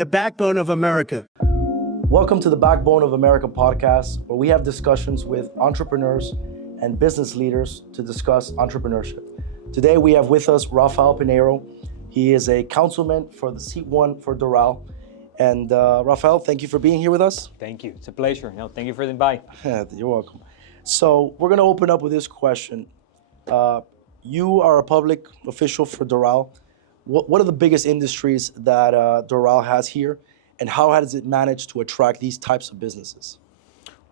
the backbone of America. Welcome to the Backbone of America podcast, where we have discussions with entrepreneurs and business leaders to discuss entrepreneurship. Today we have with us Rafael Pineyro. He is a councilman for the seat 1 for Doral. And Rafael, thank you for being here with us. Thank you. It's a pleasure. Thank you for the invite. You're welcome. So we're going to open up with this question. You are a public official for Doral. What are the biggest industries that Doral has here, and how has it managed to attract these types of businesses?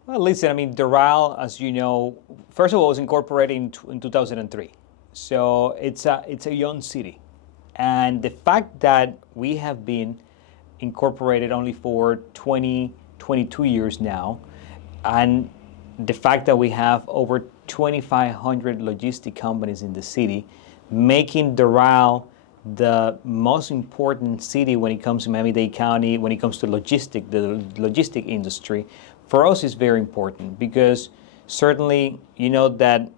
Well, listen, Doral, as you know, first of all, was incorporated in 2003. So it's a young city. And the fact that we have been incorporated only for 22 years now, and the fact that we have over 2,500 logistic companies in the city, making Doral the most important city when it comes to Miami-Dade County, when it comes to the logistic industry, for us is very important, because certainly you know that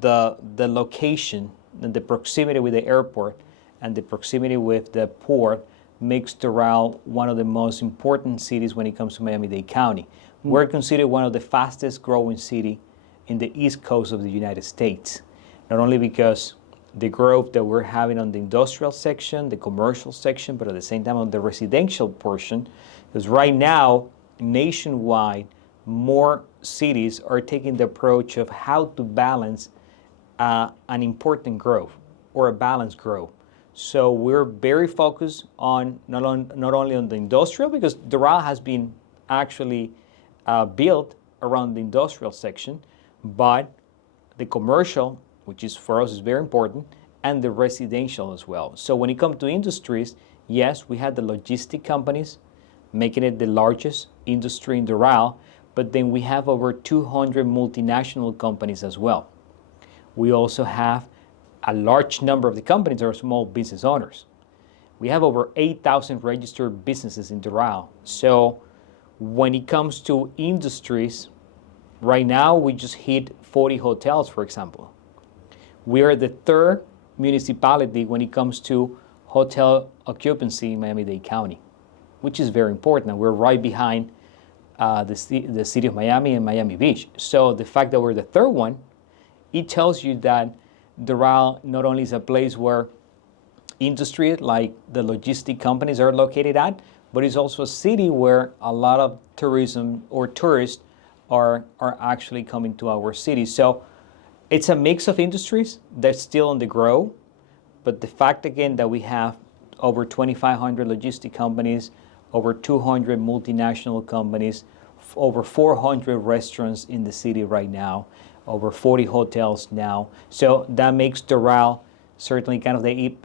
the location and the proximity with the airport and the proximity with the port makes Doral one of the most important cities when it comes to Miami-Dade County. We're considered one of the fastest growing city in the East Coast of the United States, not only because the growth that we're having on the industrial section, the commercial section, but at the same time on the residential portion, because right now, nationwide, more cities are taking the approach of how to balance an important growth or a balanced growth. So we're very focused on not only on the industrial, because Doral has been actually built around the industrial section, but the commercial, which is for us is very important, and the residential as well. So when it comes to industries, yes, we had the logistic companies, making it the largest industry in Doral, but then we have over 200 multinational companies as well. We also have a large number of the companies that are small business owners. We have over 8,000 registered businesses in Doral. So when it comes to industries, right now we just hit 40 hotels, for example. We are the third municipality when it comes to hotel occupancy in Miami-Dade County, which is very important. We're right behind the city of Miami and Miami Beach. So the fact that we're the third one, it tells you that Doral not only is a place where industry like the logistic companies are located at, but it's also a city where a lot of tourism or tourists are actually coming to our city. So it's a mix of industries that's still on the grow, but the fact again that we have over 2,500 logistic companies, over 200 multinational companies, over 400 restaurants in the city right now, over 40 hotels now. So that makes Doral certainly kind of the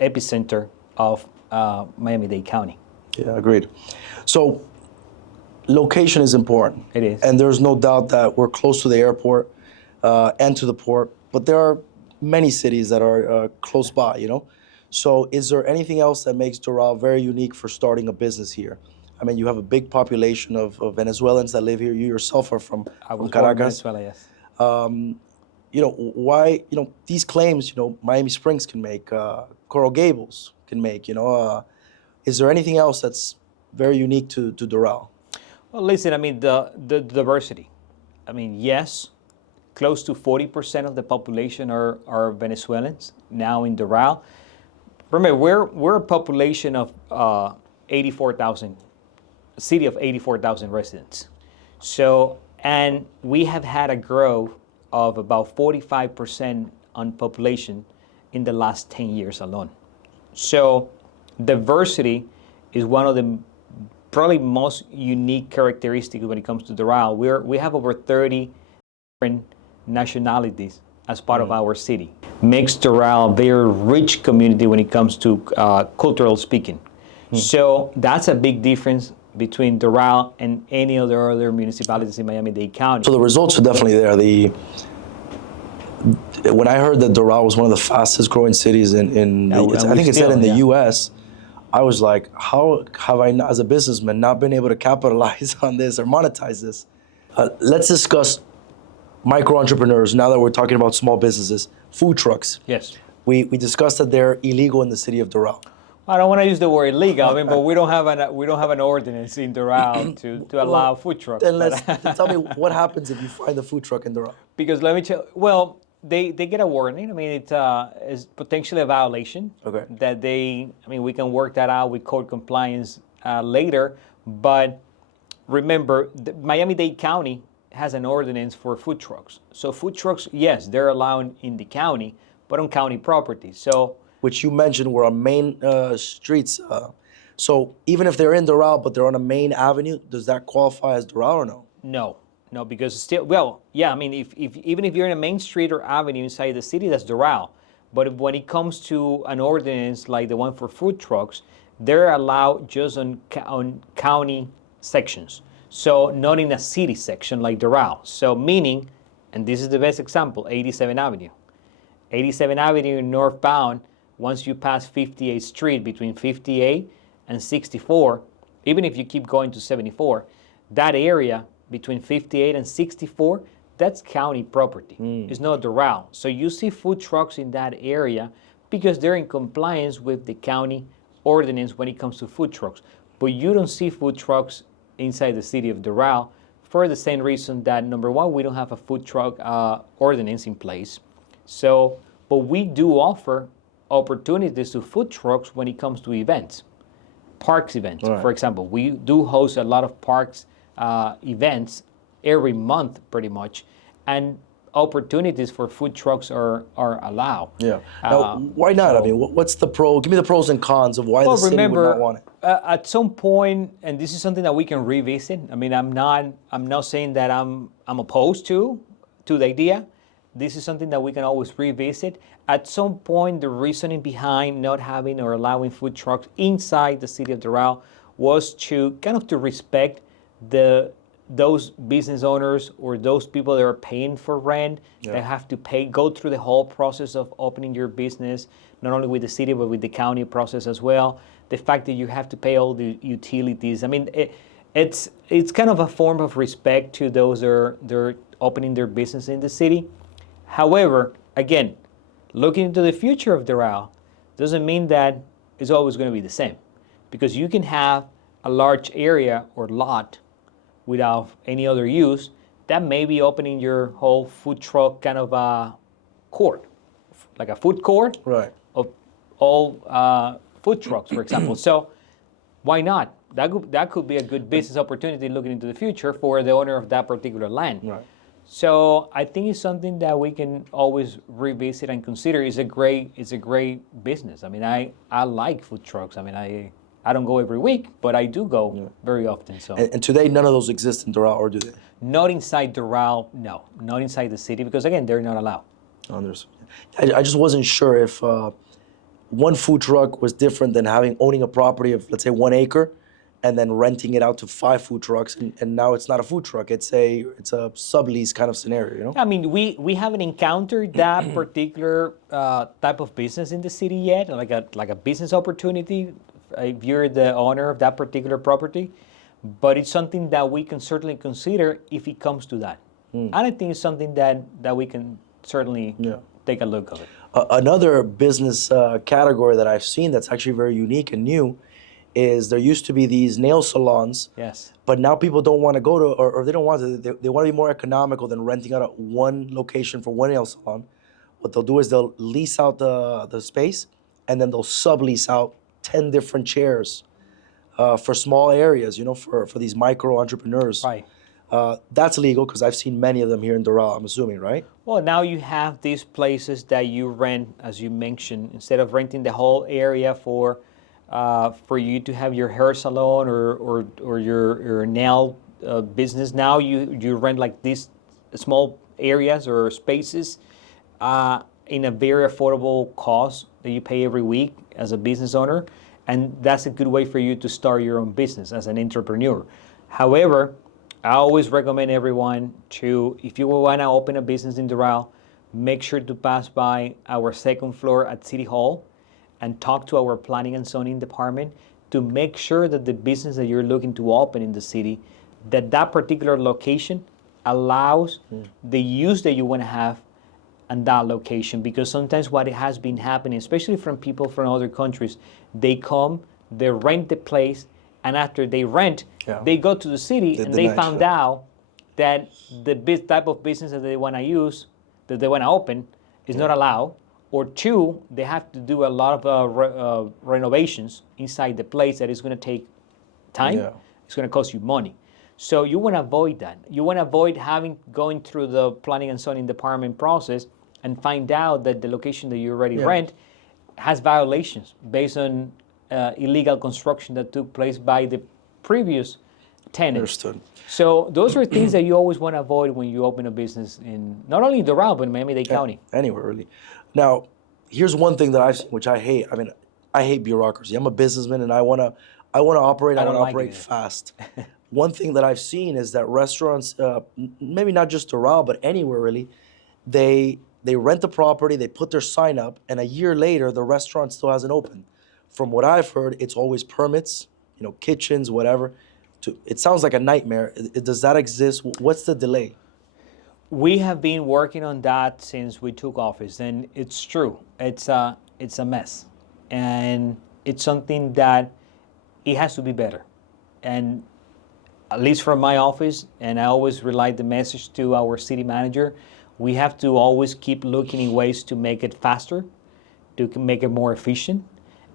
epicenter of Miami-Dade County. Yeah, agreed. So location is important. It is. And there's no doubt that we're close to the airport and to the port, but there are many cities that are close by, you know? So is there anything else that makes Doral very unique for starting a business here? You have a big population of Venezuelans that live here. You yourself are from Caracas. Venezuela, yes. Why, these claims, Miami Springs can make, Coral Gables can make, is there anything else that's very unique to Doral? Well, listen, the diversity. Yes, close to 40% of the population are Venezuelans now in Doral. Remember, we're a population of 84,000, a city of 84,000 residents. So, and we have had a growth of about 45% on population in the last 10 years alone. So diversity is one of the probably most unique characteristics when it comes to Doral. We have over 30 different nationalities as part of our city. Makes Doral a very rich community when it comes to cultural speaking. So that's a big difference between Doral and any other municipalities in Miami-Dade County. So the results are definitely there. When I heard that Doral was one of the fastest growing cities I think it said in the U.S., I was like, how have I, as a businessman, not been able to capitalize on this or monetize this? Let's discuss micro entrepreneurs now that we're talking about small businesses. Food trucks. Yes. We discussed that they're illegal in the city of Doral. I don't want to use the word illegal, I mean, but we don't have an ordinance in Doral to allow food trucks. Then but- tell me what happens if you find the food truck in Doral. Because let me tell. Well, they get a warning. I mean, it's potentially a violation. Okay. That I mean, we can work that out with code compliance later. But remember, Miami-Dade County has an ordinance for food trucks. So food trucks, yes, they're allowed in the county, but on county property. So Which you mentioned were on main streets. So even if they're in Doral, but they're on a main avenue, does that qualify as Doral or no? no, because still, well, yeah. I mean, if even if you're in a main street or avenue inside the city, that's Doral. But when it comes to an ordinance like the one for food trucks, they're allowed just on county sections. So not in a city section like Doral. So meaning, and this is the best example, 87th Avenue. 87th Avenue northbound, once you pass 58th Street between 58 and 64, even if you keep going to 74, that area between 58 and 64, that's county property. It's not Doral. So you see food trucks in that area because they're in compliance with the county ordinance when it comes to food trucks. But you don't see food trucks inside the city of Doral for the same reason that, number one, we don't have a food truck ordinance in place. So, but we do offer opportunities to food trucks when it comes to events, parks events, Right. for example. We do host a lot of parks events every month, pretty much, and opportunities for food trucks are allowed. Yeah. Now, why not? I mean, what's the pro? Give me the pros and cons of why the city would not want it. At some point, and this is something that we can revisit. I mean, I'm not saying that I'm opposed to the idea. This is something that we can always revisit. At some point, the reasoning behind not having or allowing food trucks inside the city of Doral was to kind of to respect those business owners or those people that are paying for rent. Yeah. They have to go through the whole process of opening your business, not only with the city but with the county process as well. The fact that you have to pay all the utilities. I mean, it's kind of a form of respect to those that are opening their business in the city. However, again, looking into the future of Doral doesn't mean that it's always going to be the same, because you can have a large area or lot without any other use that may be opening your whole food truck kind of a court, like a food court Right. of all food trucks, for example. So why not? That could be a good business opportunity looking into the future for the owner of that particular land. Right. So I think it's something that we can always revisit and consider. It's a great business. I mean, I like food trucks. I mean, I don't go every week, but I do go very often. So And today, none of those exist in Doral, or do they? not inside Doral, no, not inside the city, because again, they're not allowed. I just wasn't sure if one food truck was different than owning a property of, let's say, 1 acre, and then renting it out to 5 food trucks, and now it's not a food truck; it's a sublease kind of scenario, you know? I mean, we haven't encountered that particular type of business in the city yet, like a business opportunity if you're the owner of that particular property. But it's something that we can certainly consider if it comes to that. And I think it's something that we can certainly take a look at it. Another business category that I've seen that's actually very unique and new is there used to be these nail salons. Yes. But now people don't want to go to, or they don't want to, they want to be more economical than renting out one location for one nail salon. What they'll do is they'll lease out the space, and then they'll sublease out 10 different chairs for small areas, you know, for these micro entrepreneurs. Right. That's legal because I've seen many of them here in Doral, I'm assuming, right? Well, now you have these places that you rent, as you mentioned, instead of renting the whole area for you to have your hair salon or your nail business. Now you rent like these small areas or spaces in a very affordable cost that you pay every week as a business owner, and that's a good way for you to start your own business as an entrepreneur. However, I always recommend everyone to, if you want to open a business in Doral, make sure to pass by our second floor at City Hall and talk to our planning and zoning department to make sure that the business that you're looking to open in the city, that particular location allows the use that you want to have and that location, because sometimes what has been happening, especially from people from other countries, they come, they rent the place, and after they rent, they go to the city and they found out that the type of business that they want to use, that they want to open, is not allowed. Or two, they have to do a lot of renovations inside the place that is going to take time. It's going to cost you money. So you want to avoid that. You want to avoid going through the planning and zoning department process and find out that the location that you already rent has violations based on illegal construction that took place by the previous tenant. Understood. So those are things that you always want to avoid when you open a business in not only Doral, but in Miami-Dade County. Anywhere, really. Now, here's one thing that I've seen, which I hate. I mean, I hate bureaucracy. I'm a businessman, and I wanna operate. I wanna operate fast. One thing that I've seen is that restaurants, maybe not just Doral, but anywhere really, they rent the property, they put their sign up, and a year later, the restaurant still hasn't opened. From what I've heard, it's always permits, kitchens, whatever. It sounds like a nightmare. Does that exist? What's the delay? We have been working on that since we took office, and it's true. It's a mess, and it's something that it has to be better. And at least from my office, and I always relay the message to our city manager, we have to always keep looking in ways to make it faster, to make it more efficient,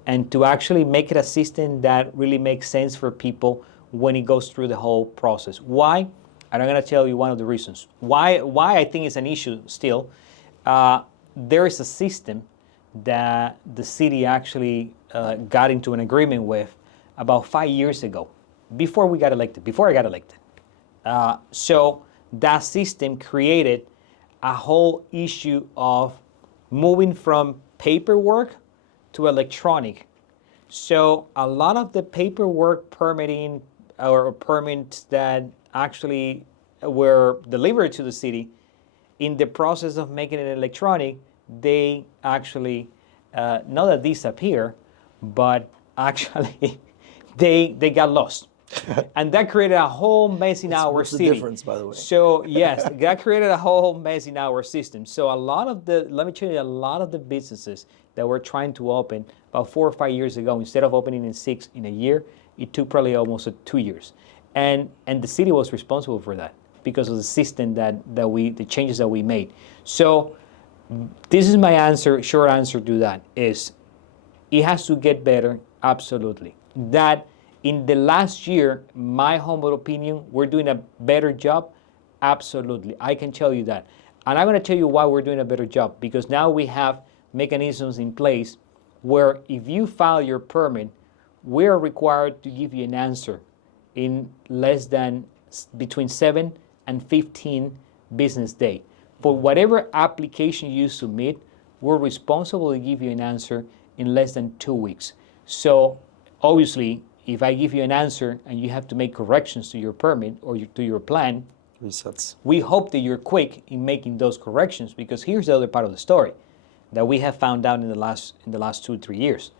and to actually make it a system that really makes sense for people when it goes through the whole process. Why? And I'm going to tell you one of the reasons. Why I think it's an issue still. There is a system that the city actually got into an agreement with about 5 years ago, before I got elected. So that system created a whole issue of moving from paperwork to electronic. So a lot of the paperwork permitting or permits that actually were delivered to the city, in the process of making it electronic, they actually not that disappear, but actually they got lost. And that created a whole mess in our city. What's the difference, by the way? So yes, that created a whole mess in our system. So let me tell you, a lot of the businesses that were trying to open about 4 or 5 years ago, instead of opening in 6 in a year, it took probably almost 2 years. And the city was responsible for that because of the system the changes that we made. So this is my answer, short answer to that is, it has to get better, absolutely. That in the last year, my humble opinion, we're doing a better job, absolutely. I can tell you that. And I'm going to tell you why we're doing a better job, because now we have mechanisms in place where if you file your permit, we're required to give you an answer in less than between 7 and 15 business days. For whatever application you submit, we're responsible to give you an answer in less than 2 weeks. So obviously, if I give you an answer and you have to make corrections to your permit or to your plan, we hope that you're quick in making those corrections, because here's the other part of the story that we have found out in the last 2 or 3 years.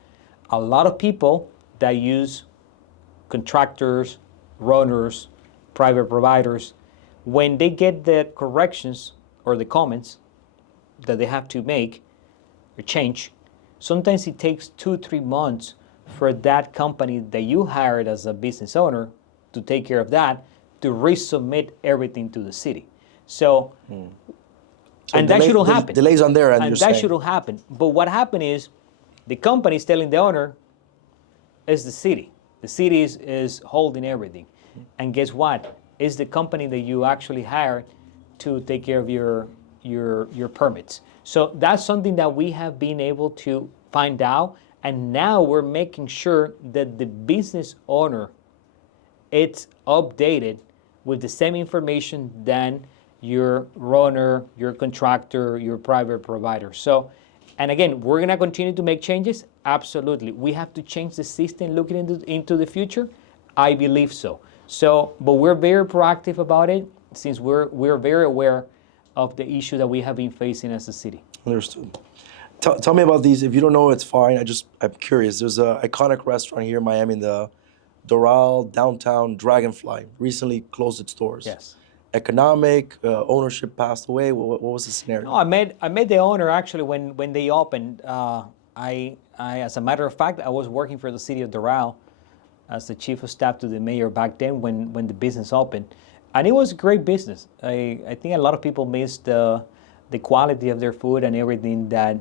A lot of people that use contractors, runners, private providers, when they get the corrections or the comments that they have to make or change, sometimes it takes 2 or 3 months for that company that you hired as a business owner to take care of that, to resubmit everything to the city. So and that shouldn't happen. Delays on their end, and that shouldn't happen. But what happened is the company is telling the owner, it's the city. The city is holding everything. And guess what? It's the company that you actually hired to take care of your permits. So that's something that we have been able to find out, and now we're making sure that the business owner, it's updated with the same information than your runner, your contractor, your private provider. So, and again, we're gonna continue to make changes, absolutely. We have to change the system looking into the future, I believe so. So, but we're very proactive about it, since we're very aware of the issue that we have been facing as a city. Understood. Tell me about these. If you don't know, it's fine. I'm curious. There's an iconic restaurant here in Miami, in the Doral downtown, Dragonfly, recently closed its doors. Yes. economic, ownership passed away? What was the scenario? No, I met the owner actually when they opened. As a matter of fact, I was working for the City of Doral as the chief of staff to the mayor back then when the business opened, and it was a great business. I think a lot of people missed the quality of their food and everything that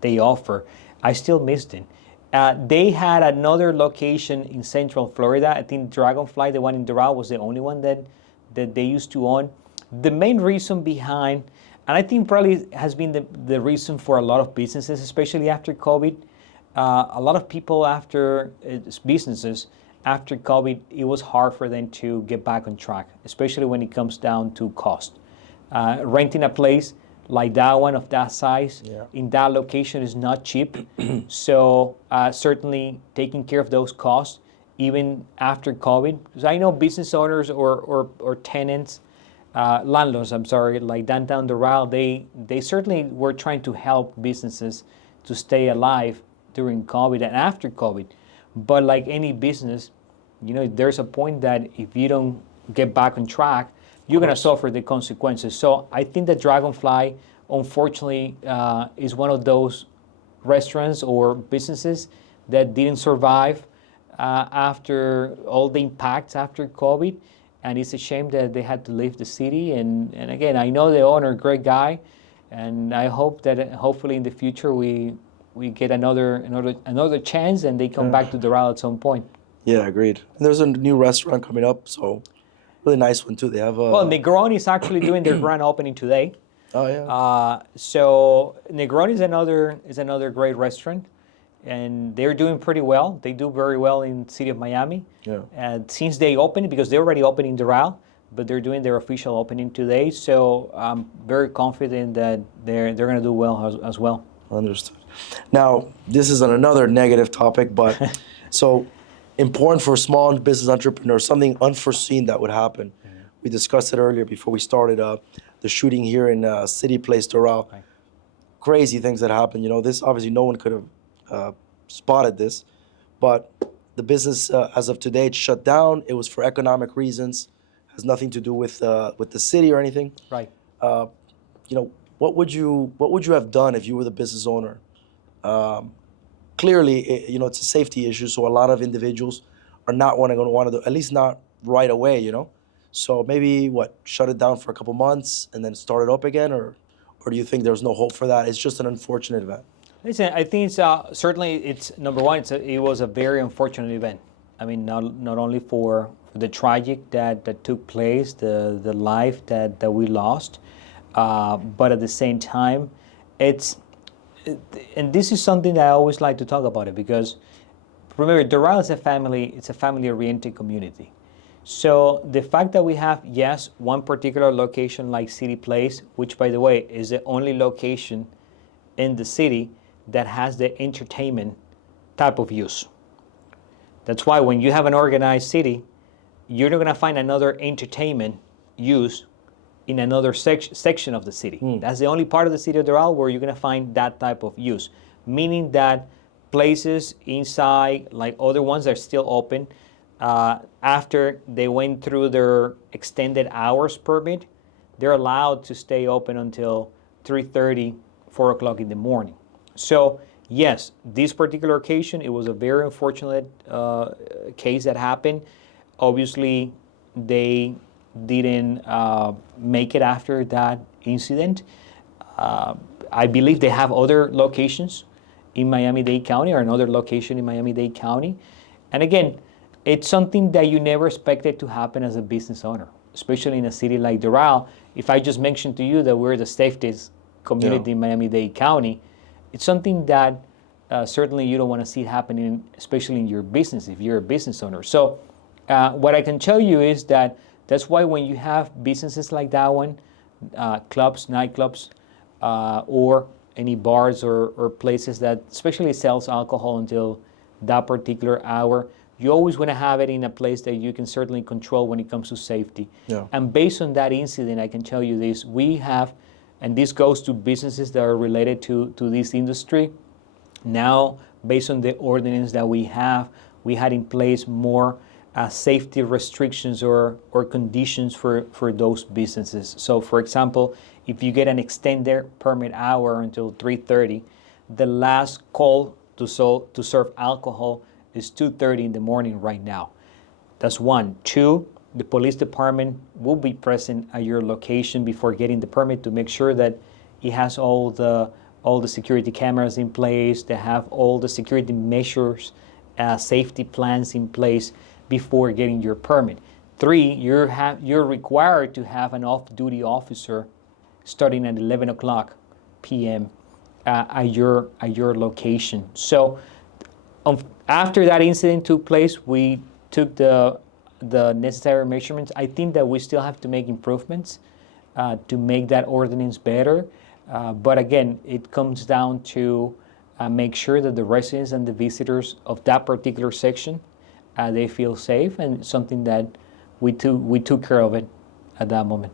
they offer. I still missed it. They had another location in Central Florida. I think Dragonfly, the one in Doral, was the only one that they used to own. The main reason behind, and I think probably has been the reason for a lot of businesses, especially after COVID. A lot of people businesses after COVID, it was hard for them to get back on track, especially when it comes down to cost. Renting a place like that one of that size in that location is not cheap. So certainly taking care of those costs, even after COVID. Because I know business owners or tenants, landlords, I'm sorry, like downtown Doral, they certainly were trying to help businesses to stay alive during COVID and after COVID. But like any business, there's a point that if you don't get back on track, you're going to suffer the consequences. So I think that Dragonfly, unfortunately, is one of those restaurants or businesses that didn't survive after all the impacts after COVID. And it's a shame that they had to leave the city. And again, I know the owner, great guy, and I hope that hopefully in the future we get another chance and they come back to Doral at some point. Yeah, agreed. And there's a new restaurant coming up, so really nice one too. They have a... Well, Negroni is actually doing their grand opening today. Oh yeah. So Negroni is another great restaurant, and they're doing pretty well. They do very well in the city of Miami. Yeah. And since they opened, because they already opened in Doral, but they're doing their official opening today. So I'm very confident that they're going to do well as well. Understood. Now, this is on another negative topic, but so important for small business entrepreneurs, something unforeseen that would happen. Mm-hmm. We discussed it earlier before we started the shooting here in City Place, Doral. Right. Crazy things that happened. This obviously no one could have spotted this, but the business as of today, it's shut down. It was for economic reasons. Has nothing to do with the city or anything. Right. What would you have done if you were the business owner? Clearly, it's a safety issue, so a lot of individuals are not going to want to do, at least not right away, So maybe shut it down for a couple months and then start it up again, or do you think there's no hope for that? It's just an unfortunate event. Listen, I think it's certainly number one. It was a very unfortunate event. I mean, not only for the tragic that took place, the life that we lost, but at the same time, and this is something that I always like to talk about it, because remember, Doral is it's a family-oriented community. So the fact that we have, yes, one particular location like City Place, which by the way is the only location in the city that has the entertainment type of use. That's why when you have an organized city, you're not going to find another entertainment use in another section of the city. That's the only part of the city of Doral where you're going to find that type of use, meaning that places inside, like other ones that are still open, after they went through their extended hours permit, they're allowed to stay open until 3:30, 4 o'clock in the morning. So yes, this particular occasion, it was a very unfortunate case that happened. Obviously, they didn't make it after that incident. I believe they have other locations in Miami-Dade County, or another location in Miami-Dade County. And again, it's something that you never expected to happen as a business owner, especially in a city like Doral. If I just mentioned to you that we're the safest community in Miami-Dade County, it's something that certainly you don't want to see happening, especially in your business, if you're a business owner. So what I can tell you is that's why when you have businesses like that one, clubs, nightclubs, or any bars or places that especially sells alcohol until that particular hour, you always want to have it in a place that you can certainly control when it comes to safety. Yeah. And based on that incident, I can tell you this, we have, and this goes to businesses that are related to this industry. Now, based on the ordinance that we had in place more safety restrictions or conditions for those businesses. So, for example, if you get an extended permit hour until 3:30, the last call to serve alcohol is 2:30 in the morning right now. That's one. Two, the police department will be present at your location before getting the permit to make sure that it has all the security cameras in place, they have all the security measures, safety plans in place before getting your permit. Three, you're required to have an off-duty officer starting at 11 o'clock p.m. At your location. So after that incident took place, we took the necessary measurements. I think that we still have to make improvements to make that ordinance better. But again, it comes down to make sure that the residents and the visitors of that particular section, they feel safe, and something that we took care of it at that moment.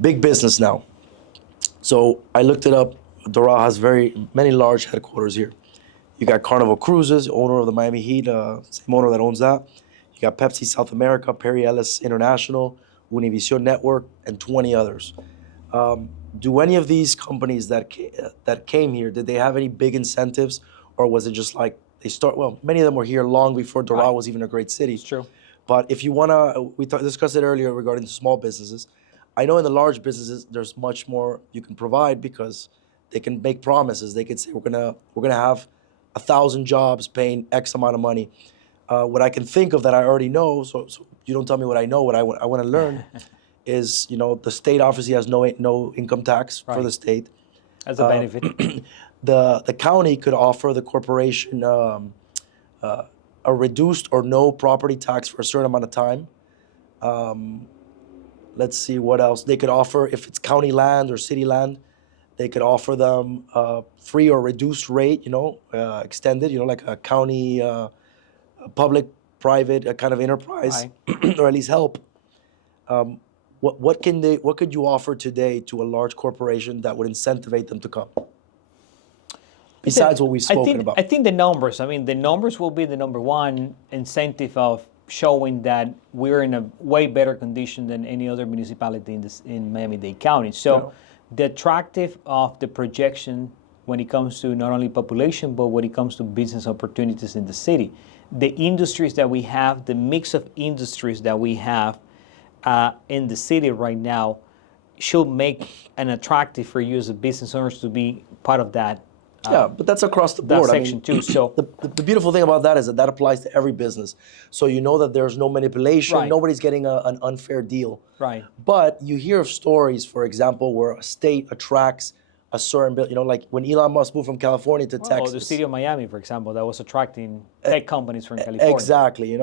Big business now. So I looked it up. Doral has very many large headquarters here. You got Carnival Cruises, owner of the Miami Heat, same owner that owns that. You got Pepsi South America, Perry Ellis International, Univision Network, and 20 others. Do any of these companies that came here, did they have any big incentives, or was it just like they start? Well, many of them were here long before Doral was even a great city. It's true. But if you wanna, we discussed it earlier regarding the small businesses. I know in the large businesses, there's much more you can provide because they can make promises. They could say we're gonna have 1,000 jobs paying X amount of money. What I can think of that I already know, so you don't tell me what I know. What I want to learn is, the state obviously has no income tax for the state. As a benefit. The county could offer the corporation a reduced or no property tax for a certain amount of time. Let's see what else they could offer. If it's county land or city land, they could offer them free or reduced rate, extended, like a county public-private kind of enterprise, or at least help. What could you offer today to a large corporation that would incentivize them to come? Besides what we've spoken about. I think the numbers will be the number one incentive of showing that we're in a way better condition than any other municipality in Miami-Dade County. So the attractive of the projection when it comes to not only population, but when it comes to business opportunities in the city. The industries that we have, the mix of industries that we have in the city right now should make an attractive for you as a business owners to be part of that. But that's across the board. That section too. So the beautiful thing about that is that applies to every business. So you know that there's no manipulation. Nobody's getting an unfair deal. Right. But you hear of stories, for example, where a state attracts a certain, like when Elon Musk moved from California to Texas. Oh, the city of Miami, for example, that was attracting tech companies from California. Exactly,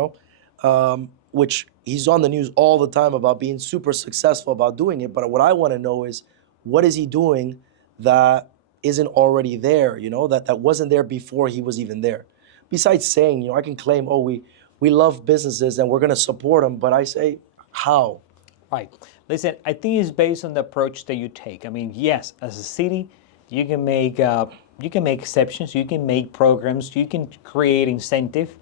which he's on the news all the time about being super successful about doing it. But what I want to know is, what is he doing that isn't already there, that wasn't there before he was even there? Besides saying, I can claim, we love businesses and we're going to support them, but I say, how? Right. Listen, I think it's based on the approach that you take. I mean, yes, as a city, you can make exceptions, you can make programs, you can create incentive.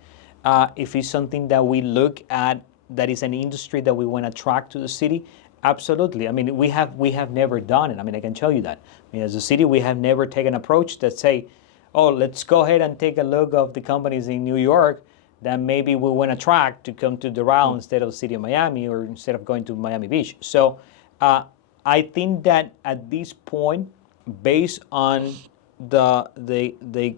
If it's something that we look at that is an industry that we want to attract to the city, absolutely. I mean, we have never done it. I mean, I can tell you that. I mean, as a city, we have never taken an approach that say, let's go ahead and take a look of the companies in New York that maybe we want to attract to come to Doral instead of the city of Miami, or instead of going to Miami Beach. So I think that at this point, based on the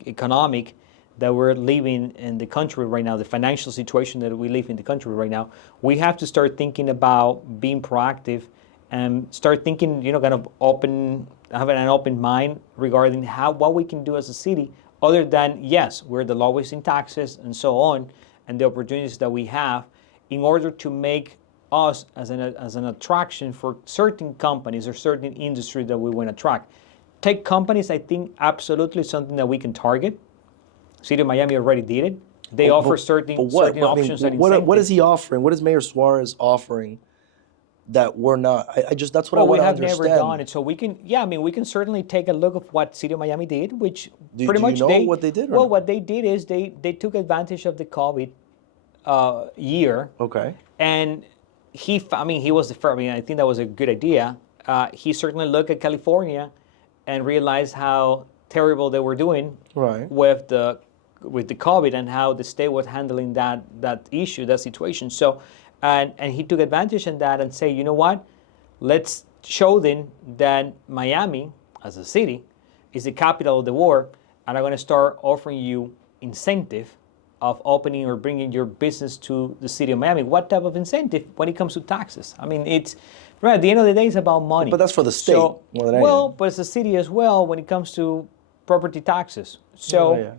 economic that we're living in the country right now, the financial situation that we live in the country right now, we have to start thinking about being proactive and start thinking, kind of having an open mind regarding what we can do as a city, other than, yes, we're the lowest in taxes and so on, and the opportunities that we have in order to make us as an attraction for certain companies or certain industries that we want to attract. Tech companies, I think, absolutely something that we can target. City of Miami already did it. They offer certain options and incentives. What is he offering? What is Mayor Suarez offering that we're not? That's what I want to understand. We have never done it, so we can certainly take a look of what City of Miami did, which pretty much what they did? Well, what they did is they took advantage of the COVID year. Okay. And he was the first. I mean, I think that was a good idea. He certainly looked at California and realized how terrible they were doing Right. with the COVID and how the state was handling that issue, that situation. So, and he took advantage of that and say, you know what, let's show them that Miami, as a city, is the capital of the world, and I'm going to start offering you incentive of opening or bringing your business to the city of Miami. What type of incentive when it comes to taxes? I mean, it's right at the end of the day, it's about money. But that's for the state more than well, anything. but it's the city as well when it comes to property taxes. So, yeah.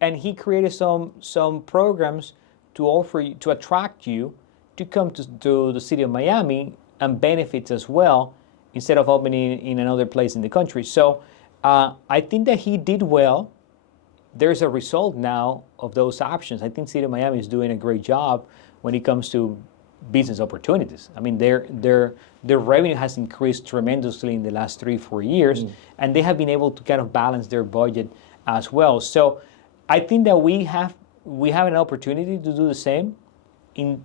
and he created some programs to offer you, to attract you to come to the city of Miami and benefits as well, instead of opening in another place in the country. So I think that he did well. There's a result now of those options. I think City of Miami is doing a great job when it comes to business opportunities. I mean, their revenue has increased tremendously in the last 3-4 years, and they have been able to kind of balance their budget as well. So I think that we have an opportunity to do the same in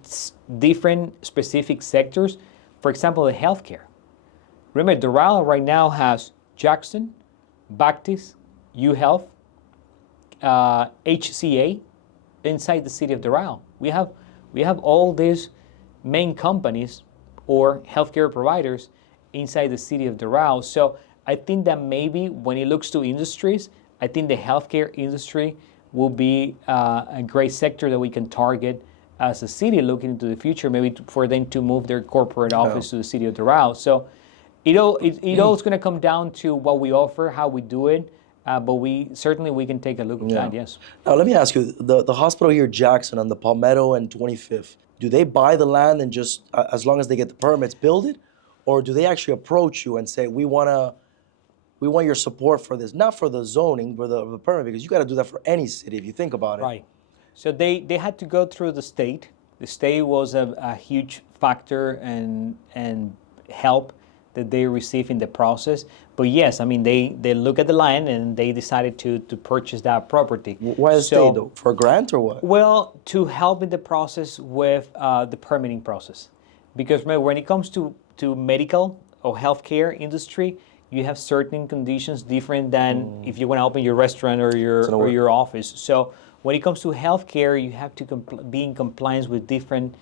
different specific sectors. For example, the healthcare. Remember, Doral right now has Jackson, Baptist, UHealth, HCA inside the city of Doral. We have all these main companies or healthcare providers inside the city of Doral. So I think that maybe when it looks to industries, I think the healthcare industry will be a great sector that we can target as a city looking into the future, maybe for them to move their corporate office to the city of Doral. So it all is going to come down to what we offer, how we do it, but we can take a look at that, yes. Now, let me ask you, the hospital here, Jackson, on the Palmetto and 25th, do they buy the land and just, as long as they get the permits, build it? Or do they actually approach you and say, we want your support for this, not for the zoning, but the permit, because you got to do that for any city if you think about it. Right. So they had to go through the state. The state was a huge factor and help that they received in the process. But yes, I mean, they look at the land and they decided to purchase that property. Why the state though? For a grant or what? Well, to help in the process with the permitting process. Because remember, when it comes to medical or healthcare industry, you have certain conditions different than if you want to open your restaurant or your office. So when it comes to healthcare, you have to be in compliance with different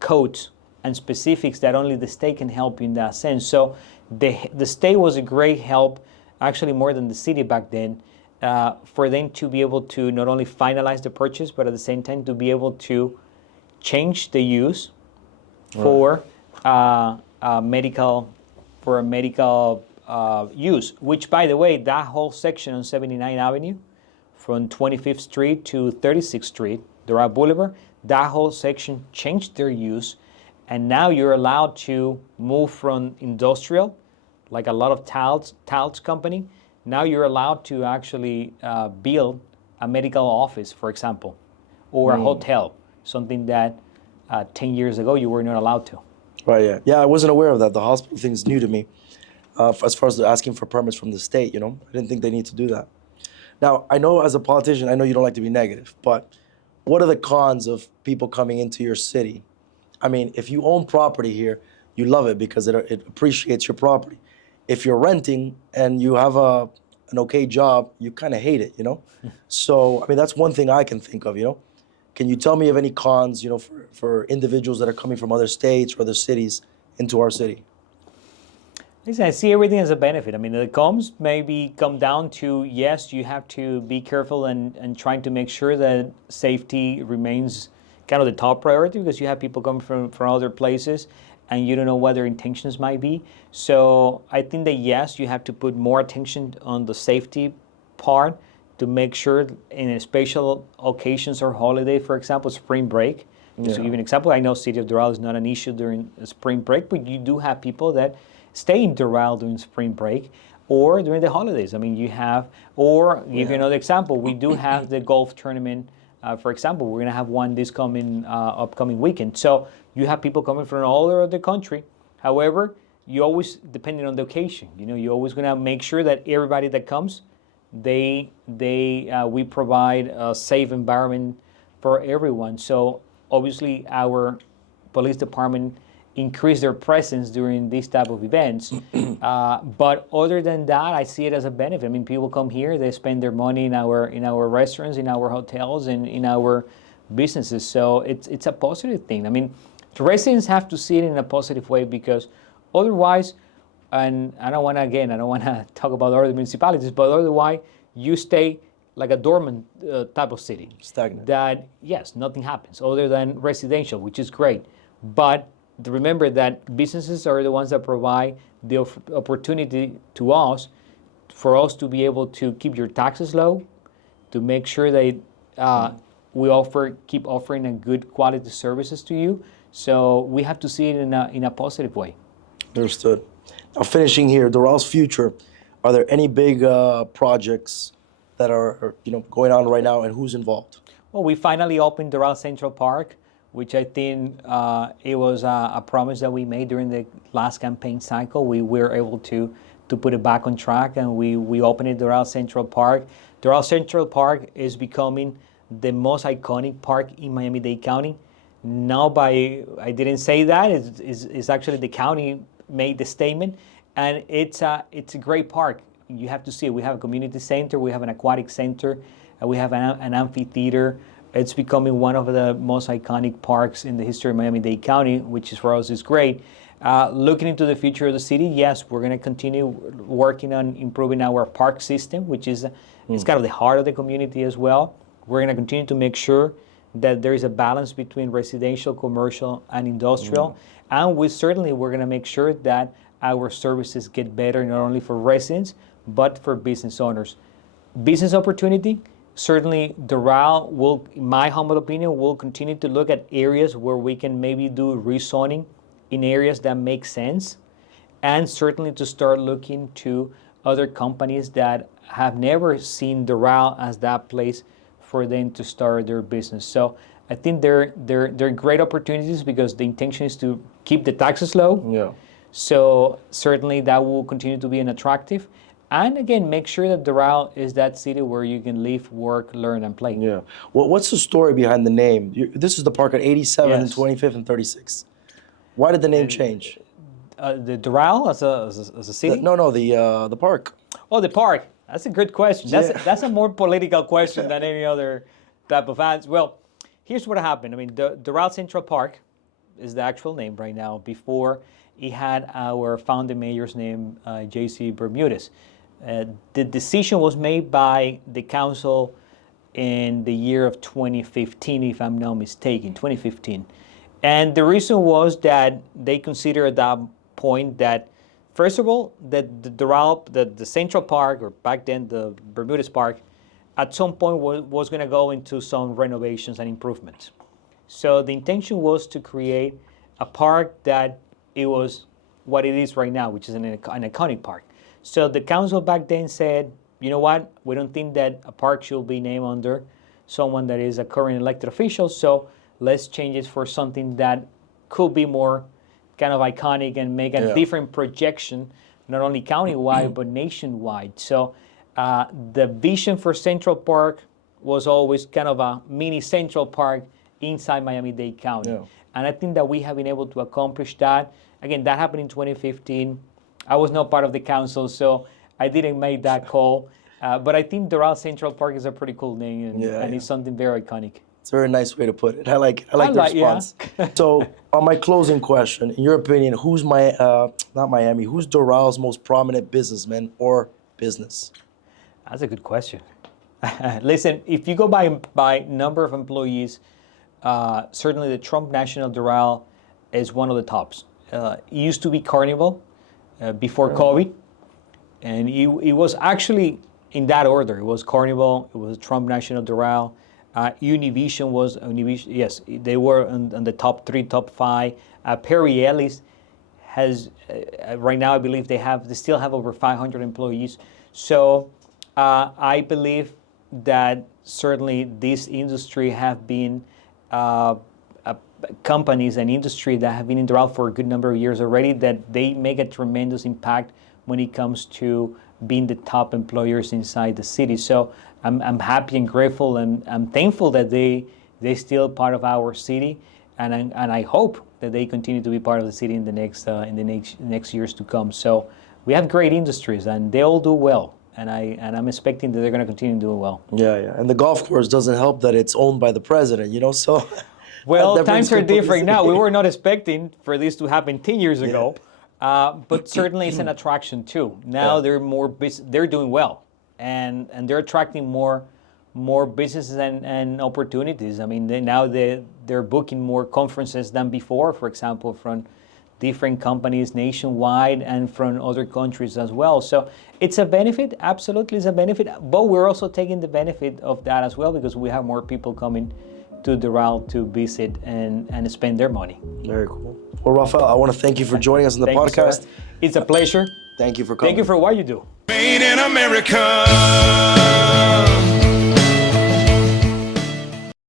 codes and specifics that only the state can help you in that sense. So the state was a great help, actually more than the city back then, for them to be able to not only finalize the purchase, but at the same time to be able to change the use for medical use. Which, by the way, that whole section on 79th Avenue, from 25th Street to 36th Street, Doral Boulevard, that whole section changed their use. And now you're allowed to move from industrial, like a lot of tiles company. Now you're allowed to actually build a medical office, for example, or a hotel, something that 10 years ago you were not allowed to. Right, yeah. Yeah, I wasn't aware of that. The hospital thing is new to me. As far as asking for permits from the state, I didn't think they need to do that. Now, I know as a politician, I know you don't like to be negative, but what are the cons of people coming into your city? I mean, if you own property here, you love it because it appreciates your property. If you're renting and you have an okay job, you kind of hate it, So, I mean, that's one thing I can think of, Can you tell me of any cons, for individuals that are coming from other states or other cities into our city? Listen, I see everything as a benefit. I mean, the cons maybe come down to, yes, you have to be careful and trying to make sure that safety remains kind of the top priority, because you have people coming from other places and you don't know what their intentions might be. So I think that, yes, you have to put more attention on the safety part to make sure in special occasions or holiday, for example, spring break. Just to give you an example, I know City of Doral is not an issue during spring break, but you do have people that stay in Doral during spring break or during the holidays. I mean, you have, or give you another example, we do have the golf tournament. For example, we're going to have one this upcoming weekend. So you have people coming from all over the country. However, you always, depending on the occasion, you're always going to make sure that everybody that comes, we provide a safe environment for everyone. So obviously our police department increase their presence during these type of events. But other than that, I see it as a benefit. I mean, people come here, they spend their money in our restaurants, in our hotels, and in our businesses. So it's a positive thing. I mean, the residents have to see it in a positive way, because otherwise, and I don't want to talk about other municipalities, but otherwise you stay like a dormant type of city. Stagnant. That, yes, nothing happens other than residential, which is great. But remember that businesses are the ones that provide the opportunity to us, for us to be able to keep your taxes low, to make sure that we keep offering a good quality services to you. So we have to see it in a positive way. Understood. Now, finishing here, Doral's future. Are there any big projects that are going on right now, and who's involved? Well, we finally opened Doral Central Park, which I think it was a promise that we made during the last campaign cycle. We were able to put it back on track, and we opened it, Doral Central Park. Doral Central Park is becoming the most iconic park in Miami-Dade County. I didn't say that. It's actually the county made the statement, and it's a great park. You have to see it. We have a community center, we have an aquatic center, we have an amphitheater. It's becoming one of the most iconic parks in the history of Miami-Dade County, which is, for us, is great. Looking into the future of the city, yes, we're going to continue working on improving our park system, which is it's kind of the heart of the community as well. We're going to continue to make sure that there is a balance between residential, commercial, and industrial. And we're going to make sure that our services get better, not only for residents, but for business owners. Business opportunity, certainly Doral will, in my humble opinion, will continue to look at areas where we can maybe do rezoning in areas that make sense, and certainly to start looking to other companies that have never seen Doral as that place for them to start their business. So I think they're great opportunities, because the intention is to keep the taxes low. Yeah. So certainly that will continue to be an attractive. And again, make sure that Doral is that city where you can live, work, learn, and play. Yeah. Well, what's the story behind the name? This is the park at 87th and Yes. 25th and 36th. Why did the name change? The Doral as a city? No, the park. Oh, the park. That's a good question. That's a more political question than any other type of answer. Well, here's what happened. I mean, the Doral Central Park is the actual name right now. Before, it had our founding mayor's name, J.C. Bermudez. The decision was made by the council in the year of 2015, if I'm not mistaken, 2015. And the reason was that they considered at that point that, first of all, that the Doral, the Central Park, or back then the Bermudez Park, at some point was going to go into some renovations and improvements. So the intention was to create a park that it was what it is right now, which is an iconic park. So the council back then said, you know what, we don't think that a park should be named under someone that is a current elected official, so let's change it for something that could be more kind of iconic and make a different projection, not only countywide, but nationwide. So the vision for Central Park was always kind of a mini Central Park inside Miami-Dade County. Yeah. And I think that we have been able to accomplish that. Again, that happened in 2015. I was not part of the council, so I didn't make that call. But I think Doral Central Park is a pretty cool name, and it's something very iconic. It's a very nice way to put it. I like the response. Yeah. So, on my closing question, in your opinion, who's who's Doral's most prominent businessman or business? That's a good question. Listen, if you go by number of employees, certainly the Trump National Doral is one of the tops. It used to be Carnival before COVID, and it was actually in that order. It was Carnival, it was Trump National Doral, Univision, yes, they were on the top 3, top 5. Perry Ellis has, right now I believe they still have over 500 employees. So I believe that certainly this industry have been companies and industry that have been in Doral for a good number of years already, that they make a tremendous impact when it comes to being the top employers inside the city. So I'm happy and grateful, and I'm thankful that they they're still part of our city, and I hope that they continue to be part of the city in the next years to come. So we have great industries, and they all do well, and I'm expecting that they're going to continue doing well. Yeah, yeah. And the golf course doesn't help that it's owned by the president, you know, so. Well, that times brings are good different now. We publicity. were not expecting for this to happen 10 years ago, but certainly it's an attraction too. Now they're they're doing well, and they're attracting more businesses and opportunities. I mean, they're booking more conferences than before, for example, from different companies nationwide and from other countries as well. So it's a benefit, absolutely it's a benefit, but we're also taking the benefit of that as well because we have more people coming to Doral to visit and spend their money. Very cool. Well, Rafael, I want to thank you for joining us in the Thank you, podcast. sir. It's a pleasure. Thank you for coming. Thank you for what you do. Made in America.